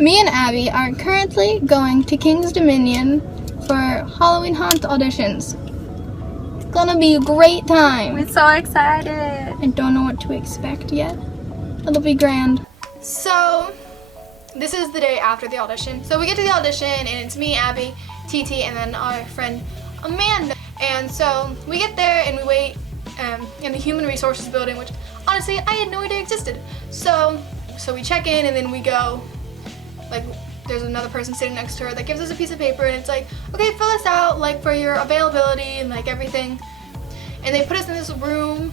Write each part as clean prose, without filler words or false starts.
Me and Abby are currently going to King's Dominion for Halloween Haunt auditions. It's gonna be a great time. We're so excited. I don't know what to expect yet. It'll be grand. So, this is the day after the audition. So we get to the audition and it's me, Abby, TT, and then our friend Amanda. And so we get there and we wait in the Human Resources building, which honestly I had no idea existed. So we check in and then we go. Like, there's another person sitting next to her that gives us a piece of paper and it's like, okay, fill this out like for your availability and like everything. And they put us in this room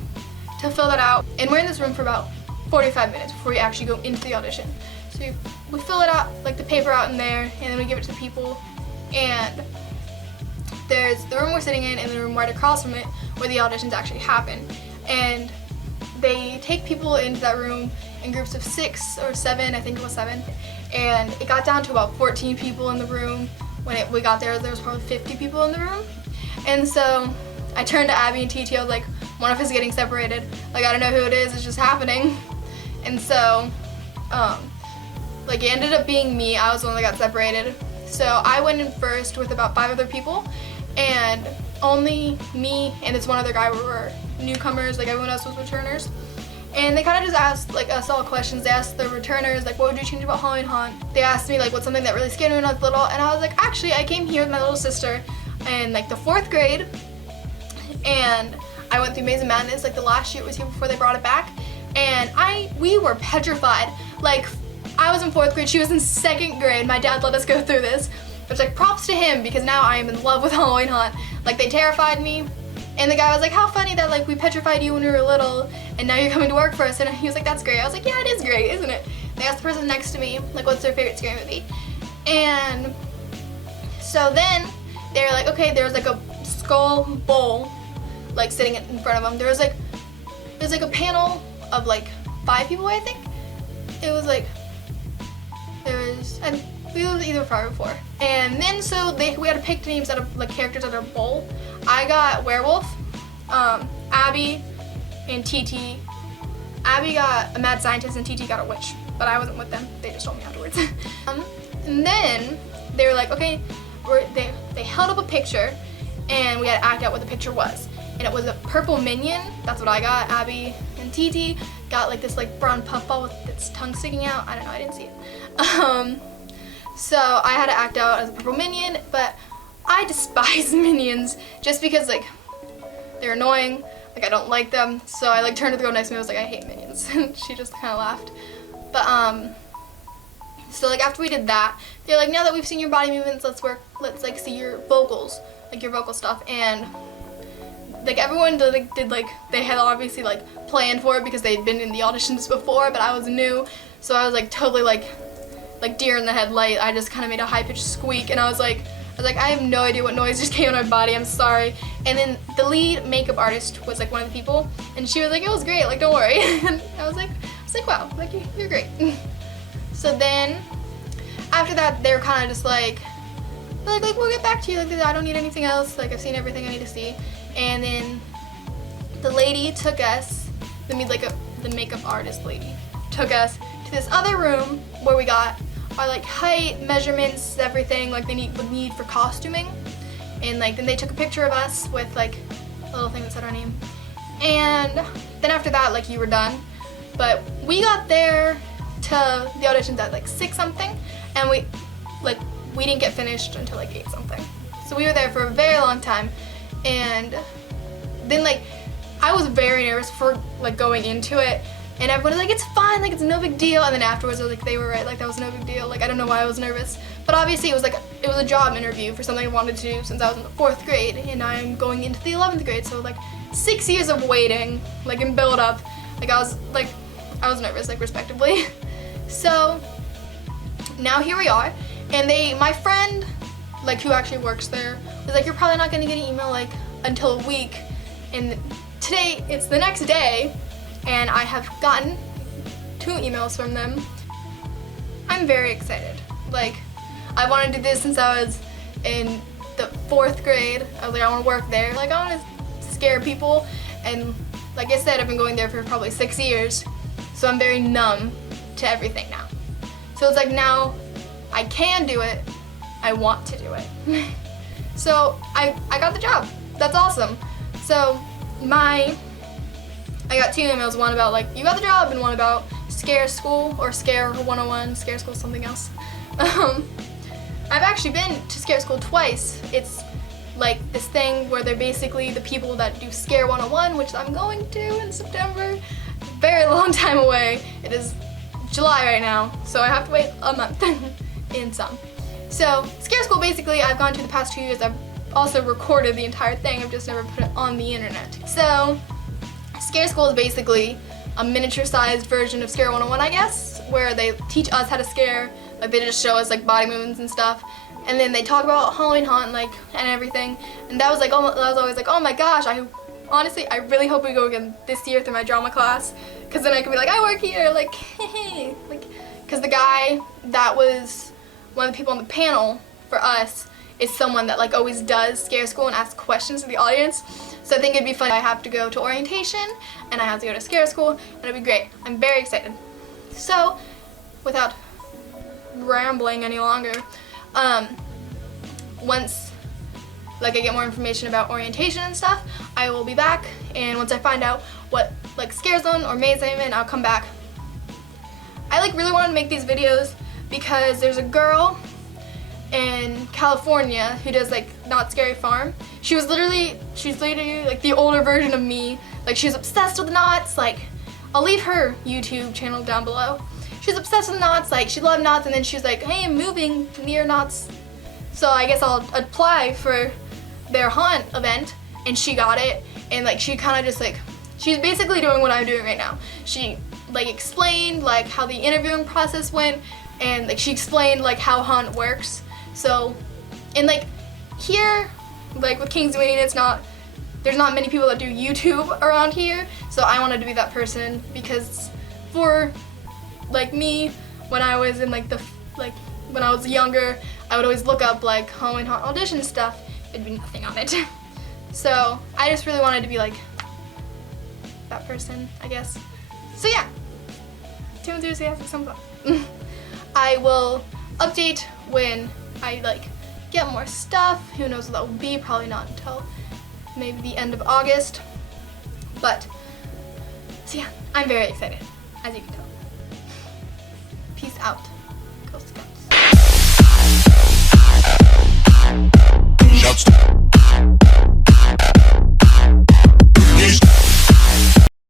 to fill that out. And we're in this room for about 45 minutes before we actually go into the audition. So we fill it out, like the paper out in there, and then we give it to the people. And there's the room we're sitting in and the room right across from it where the auditions actually happen. And they take people into that room in groups of 6 or 7, I think it was 7. And it got down to about 14 people in the room. When we got there was probably 50 people in the room. And so I turned to Abby and TT, I was like, one of us is getting separated. Like, I don't know who it is, it's just happening. And so, like, it ended up being me. I was the one that got separated. So I went in first with about 5 other people, and only me and this one other guy were newcomers, like everyone else was returners. And they kind of just asked like us all questions. They asked the returners like, what would you change about Halloween Haunt? They asked me like what's something that really scared me when I was little, and I was like, actually I came here with my little sister in like the 4th grade, and I went through Maze of Madness like the last year it was here before they brought it back, and we were petrified. Like, I was in 4th grade, she was in 2nd grade. My dad let us go through this, which like props to him because now I am in love with Halloween Haunt. Like, they terrified me. And the guy was like, how funny that like we petrified you when you were little and now you're coming to work for us. And he was like, that's great. I was like, yeah, it is great, isn't it? They asked the person next to me, like, what's their favorite scary movie? And so then they were like, okay, there's like a skull bowl like sitting in front of them. There's like a panel of like 5 people, I think. It was like, we was either 5 or 4. And then so we had to pick names out of like characters out of a bowl. I got werewolf, Abby and TT. Abby got a mad scientist and TT got a witch, but I wasn't with them. They just told me afterwards. And then they were like, okay, they held up a picture and we had to act out what the picture was. And it was a purple minion. That's what I got. Abby and TT got like this like brown puffball with its tongue sticking out. I don't know, I didn't see it. So I had to act out as a purple minion, but I despise minions just because like they're annoying, like I don't like them. So I like turned to the girl next to me and was like, I hate minions. And she just kind of laughed. But so like after we did that, they're like, now that we've seen your body movements, let's like see your vocals, like your vocal stuff. And like everyone did like they had obviously like planned for it because they'd been in the auditions before, but I was new, so I was like totally like deer in the headlight. I just kind of made a high-pitched squeak, and I was like, I have no idea what noise just came in my body. I'm sorry. And then the lead makeup artist was like one of the people, and she was like, it was great. Like, don't worry. And I was like, wow, like you're great. So then after that, they were kind of just like we'll get back to you. Like, I don't need anything else. Like, I've seen everything I need to see. And then the lady took us, the makeup artist lady took us to this other room where we got our like height measurements, everything like they would need for costuming. And like then they took a picture of us with like a little thing that said our name. And then after that, like, you were done. But we got there to the auditions at like 6 something, and we didn't get finished until like 8 something. So we were there for a very long time. And then like I was very nervous for like going into it, and everyone was like, it's fine, like it's no big deal. And then afterwards like they were right, like that was no big deal. Like, I don't know why I was nervous, but obviously it was a job interview for something I wanted to do since I was in the 4th grade and I'm going into the 11th grade. So like 6 years of waiting, like in build up, like I was nervous, like respectively. So now here we are, and my friend like who actually works there was like, you're probably not gonna get an email like until a week. And today it's the next day, and I have gotten 2 emails from them. I'm very excited. Like, I wanted to do this since I was in the 4th grade. I was like, I want to work there. Like, I want to scare people, and like I said, I've been going there for probably 6 years, so I'm very numb to everything now. So it's like now I can do it, I want to do it. So I got the job. That's awesome. So I got 2 emails, one about like, you got the job, and one about Scare School, or Scare 101, Scare School something else. I've actually been to Scare School twice. It's like this thing where they're basically the people that do Scare 101, which I'm going to in September. Very long time away. It is July right now, so I have to wait a month and some. So Scare School, basically, I've gone to the past 2 years. I've also recorded the entire thing. I've just never put it on the internet. So Scare School is basically a miniature-sized version of Scare 101, I guess, where they teach us how to scare. Like, they just show us like body movements and stuff, and then they talk about Halloween Haunt and everything. And that was like, I was always like, oh my gosh, honestly, I really hope we go again this year through my drama class, because then I could be like, I work here, like, hey, like, because the guy that was one of the people on the panel for us is someone that like always does Scare School and asks questions to the audience. So I think it'd be fun. I have to go to orientation and I have to go to Scare School, and it'd be great. I'm very excited. So without rambling any longer, once like I get more information about orientation and stuff, I will be back, and once I find out what like scare zone or maze I'm in, I'll come back. I like really wanted to make these videos because there's a girl in California who does like Not Scary Farm. She's literally like the older version of me. Like, she's obsessed with knots. Like, I'll leave her YouTube channel down below. She's obsessed with knots. Like, she loved knots, and then she's like, hey, I'm moving near knots, so I guess I'll apply for their haunt event. And she got it, and like she kind of just like, she's basically doing what I'm doing right now. She like explained like how the interviewing process went, and like she explained like how haunt works. So, and like here, like with Kings Dominion, there's not many people that do YouTube around here, so I wanted to be that person, because for like me, when I was in like when I was younger, I would always look up like Halloween Haunt audition stuff. There'd be nothing on it. So I just really wanted to be like that person, I guess. So yeah, too enthusiastic, thumbs up. I will update when I like get more stuff. Who knows what that will be? Probably not until maybe the end of August. But so yeah, I'm very excited, as you can tell. Peace out, Girl Scouts.